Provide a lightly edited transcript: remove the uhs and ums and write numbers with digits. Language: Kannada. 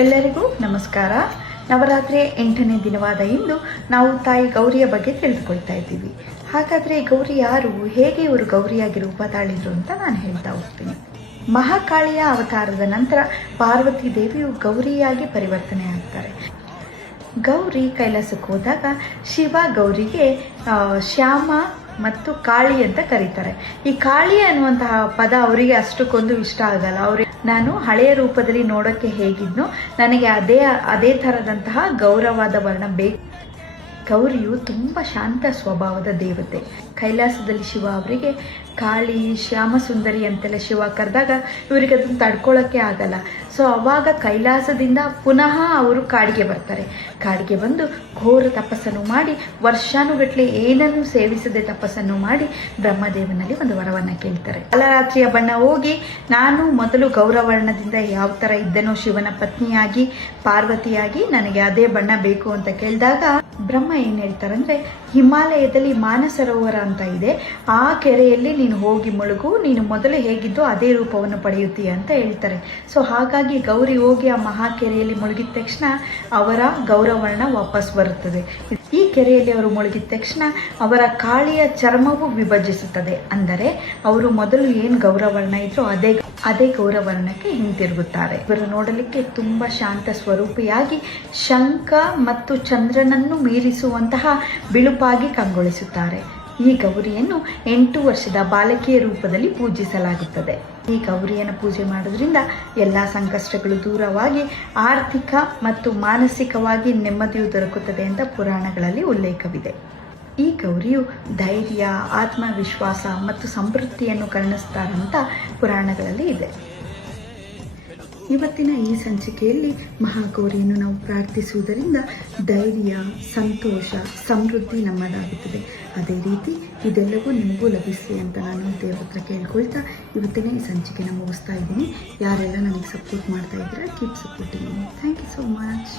ಎಲ್ಲರಿಗೂ ನಮಸ್ಕಾರ. ನವರಾತ್ರಿಯ 8ನೇ ದಿನವಾದ ಇಂದು ನಾವು ತಾಯಿ ಗೌರಿಯ ಬಗ್ಗೆ ತಿಳಿದುಕೊಳ್ತಾ ಇದ್ದೀವಿ. ಹಾಗಾದರೆ ಗೌರಿ ಯಾರು, ಹೇಗೆ ಇವರು ಗೌರಿಯಾಗಿ ರೂಪ ತಾಳಿದ್ರು ಅಂತ ನಾನು ಹೇಳ್ತಾ ಹೋಗ್ತೀನಿ. ಮಹಾಕಾಳಿಯ ಅವತಾರದ ನಂತರ ಪಾರ್ವತಿ ದೇವಿಯು ಗೌರಿಯಾಗಿ ಪರಿವರ್ತನೆ ಆಗ್ತಾರೆ. ಗೌರಿ ಕೈಲಾಸಕ್ಕೆ ಹೋದಾಗ ಶಿವ ಗೌರಿಗೆ ಶ್ಯಾಮ ಮತ್ತು ಕಾಳಿ ಅಂತ ಕರೀತಾರೆ. ಈ ಕಾಳಿ ಅನ್ನುವಂತಹ ಪದ ಅವರಿಗೆ ಅಷ್ಟಕ್ಕೊಂದು ಇಷ್ಟ ಆಗಲ್ಲ. ಅವ್ರಿಗೆ ನಾನು ಹಳೆಯ ರೂಪದಲ್ಲಿ ನೋಡೋಕ್ಕೆ ಹೇಗಿದ್ನೋ ನನಗೆ ಅದೇ ಥರದಂತಹ ಗೌರವಾದ ವರ್ಣ ಬೇಕು. ಗೌರಿಯು ತುಂಬ ಶಾಂತ ಸ್ವಭಾವದ ದೇವತೆ. ಕೈಲಾಸದಲ್ಲಿ ಶಿವ ಅವರಿಗೆ ಕಾಳಿ ಶ್ಯಾಮ ಸುಂದರಿ ಅಂತೆಲ್ಲ ಶಿವ ಕರೆದಾಗ ಇವರಿಗೆ ಅದನ್ನು ತಡ್ಕೊಳ್ಳೋಕ್ಕೆ ಆಗಲ್ಲ. ಸೊ ಅವಾಗ ಕೈಲಾಸದಿಂದ ಪುನಃ ಅವರು ಕಾಡಿಗೆ ಬರ್ತಾರೆ. ಕಾಡಿಗೆ ಬಂದು ಘೋರ ತಪಸ್ಸನ್ನು ಮಾಡಿ ವರ್ಷಾನುಗಟ್ಟಲೆ ಏನನ್ನು ಸೇವಿಸದೆ ತಪಸ್ಸನ್ನು ಮಾಡಿ ಬ್ರಹ್ಮದೇವನಲ್ಲಿ ಒಂದು ವರವನ್ನು ಕೇಳ್ತಾರೆ. ಕಾಲರಾತ್ರಿಯ ಬಣ್ಣ ಹೋಗಿ ನಾನು ಮೊದಲು ಗೌರವರ್ಣದಿಂದ ಯಾವ ಥರ ಇದ್ದನೋ ಶಿವನ ಪತ್ನಿಯಾಗಿ ಪಾರ್ವತಿಯಾಗಿ ನನಗೆ ಅದೇ ಬಣ್ಣ ಬೇಕು ಅಂತ ಕೇಳಿದಾಗ ಬ್ರಹ್ಮ ಏನು ಹೇಳ್ತಾರಂದ್ರೆ, ಹಿಮಾಲಯದಲ್ಲಿ ಮಾನಸರೋವರ ಅಂತ ಇದೆ, ಆ ಕೆರೆಯಲ್ಲಿ ನೀನು ಹೋಗಿ ಮುಳುಗು, ನೀನು ಮೊದಲು ಹೇಗಿದ್ದು ಅದೇ ರೂಪವನ್ನು ಪಡೆಯುತ್ತೀಯ ಅಂತ ಹೇಳ್ತಾರೆ. ಸೊ ಹಾಗಾಗಿ ಗೌರಿ ಹೋಗಿ ಆ ಮಹಾಕೆರೆಯಲ್ಲಿ ಮುಳುಗಿದ ತಕ್ಷಣ ಅವರ ಗೌರವರ್ಣ ವಾಪಸ್ ಬರುತ್ತದೆ. ಈ ಕೆರೆಯಲ್ಲಿ ಅವರು ಮುಳುಗಿದ ತಕ್ಷಣ ಅವರ ಕಾಳಿಯ ಚರ್ಮವು ವಿಭಜಿಸುತ್ತದೆ. ಅಂದರೆ ಅವರು ಮೊದಲು ಏನು ಗೌರವರ್ಣ ಇದ್ರು ಅದೇ ಗೌರವರ್ಣಕ್ಕೆ ಹಿಂತಿರುಗುತ್ತಾರೆ. ಇವರು ನೋಡಲಿಕ್ಕೆ ತುಂಬಾ ಶಾಂತ ಸ್ವರೂಪಿಯಾಗಿ ಶಂಖ ಮತ್ತು ಚಂದ್ರನನ್ನು ಮೀರಿಸುವಂತಹ ಬಿಳುಪಾಗಿ ಕಂಗೊಳಿಸುತ್ತಾರೆ. ಈ ಗೌರಿಯನ್ನು 8 ವರ್ಷದ ಬಾಲಕಿಯ ರೂಪದಲ್ಲಿ ಪೂಜಿಸಲಾಗುತ್ತದೆ. ಈ ಗೌರಿಯನ್ನು ಪೂಜೆ ಮಾಡೋದ್ರಿಂದ ಎಲ್ಲ ಸಂಕಷ್ಟಗಳು ದೂರವಾಗಿ ಆರ್ಥಿಕ ಮತ್ತು ಮಾನಸಿಕವಾಗಿ ನೆಮ್ಮದಿಯು ದೊರಕುತ್ತದೆ ಅಂತ ಪುರಾಣಗಳಲ್ಲಿ ಉಲ್ಲೇಖವಿದೆ. ಈ ಗೌರಿಯು ಧೈರ್ಯ, ಆತ್ಮವಿಶ್ವಾಸ ಮತ್ತು ಸಮೃದ್ಧಿಯನ್ನು ಕರುಣಿಸ್ತಾರಂತ ಪುರಾಣಗಳಲ್ಲಿ ಇದೆ. ಇವತ್ತಿನ ಈ ಸಂಚಿಕೆಯಲ್ಲಿ ಮಹಾಗೌರಿಯನ್ನು ನಾವು ಪ್ರಾರ್ಥಿಸುವುದರಿಂದ ಧೈರ್ಯ, ಸಂತೋಷ, ಸಮೃದ್ಧಿ ನಮ್ಮದಾಗುತ್ತದೆ. ಅದೇ ರೀತಿ ಇದೆಲ್ಲವೂ ನಿಮಗೂ ಲಭಿಸಲಿ ಅಂತ ನಾನು ದೇವರ ಹತ್ರ ಕೇಳ್ಕೊಳ್ತಾ ಇವತ್ತಿನ ಈ ಸಂಚಿಕೆನ ಮುಗಿಸ್ತಾ ಇದ್ದೀನಿ. ಯಾರೆಲ್ಲ ನನಗೆ ಸಪೋರ್ಟ್ ಮಾಡ್ತಾ ಇದ್ದೀರಾ, keep supporting. Thank you so much.